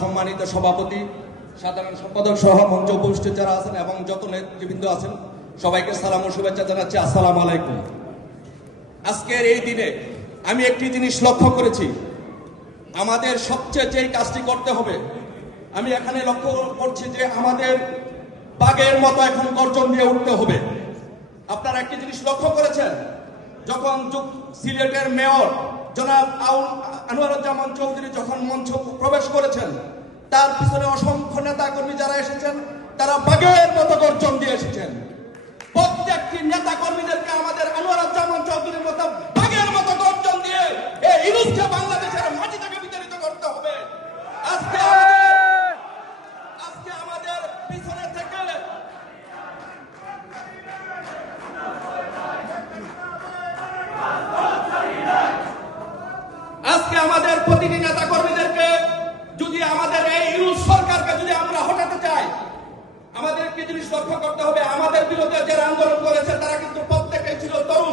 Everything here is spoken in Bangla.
সম্মানিত সভাপতি, সাধারণ সম্পাদক সহ মঞ্চে উপস্থিত যারা আছেন এবং যত নেতৃবৃন্দ আছেন সবাইকে সালাম ও শুভেচ্ছা জানাচ্ছি। আসসালামু আলাইকুম। আজকের এই দিনে আমি একটি জিনিস লক্ষ্য করেছি, আমাদের সবচেয়ে যেই কাজটি করতে হবে, আমি এখানে লক্ষ্য করছি যে আমাদের বাঘের মতো এখন গর্জন দিয়ে উঠতে হবে। আপনারা একটি জিনিস লক্ষ্য করেছেন, যখন সিলেটের মেয়র জনাব আনোয়ারুজ্জামান চৌধুরী যখন মঞ্চ প্রবেশ করেছেন, তার পিছনে অসংখ্য নেতা কর্মী যারা এসেছেন তারা বাঘের মতো গর্জন দিয়ে এসেছেন। প্রত্যেকটি নেতা কর্মীদেরকে আমাদের আনোয়ারুজ্জামান চৌধুরীর মতো বাঘের মতো গর্জন দিয়ে এই ইউনুসকে বাংলাদেশের মাটি থেকে বিতাড়িত করতে হবে। আজকে আমাদের পিছনে থেকে আমাদের প্রতিটি নেতা কর্মীদেরকে যদি আমাদের এই ইউনুস সরকারকে যদি আমরা হটাতে চাই, আমাদেরকে জিনিস লক্ষ্য করতে হবে, আমাদের বিরুদ্ধে যারা আন্দোলন করেছে তারা কিন্তু প্রত্যেকেই ছিল তরুণ